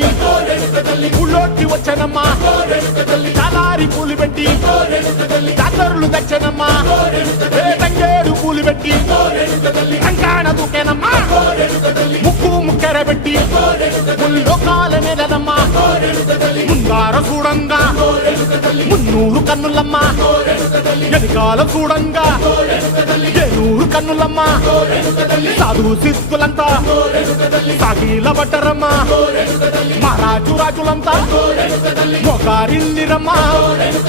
పెట్టి ఊళ్ళోకి వచ్చానమ్మా చాలారి పూలు పెట్టి జాతరులు తెచ్చానమ్మా తంగేడు పూలు పెట్టి కంకాణ దూకేనమ్మా ముక్కు ముక్కెర పెట్టి ముల్లోకాల నెలనమ్మా ముందార చూడంగా మున్నూరు కన్నులమ్మా వెనకాల చూడంగా ఏనూరు కన్నులమ్మా సాధువు సిద్ధులంతా సాగిల బట్టరమ్మా మహారాజు రాజులంతా మొగారిల్లిరమ్మా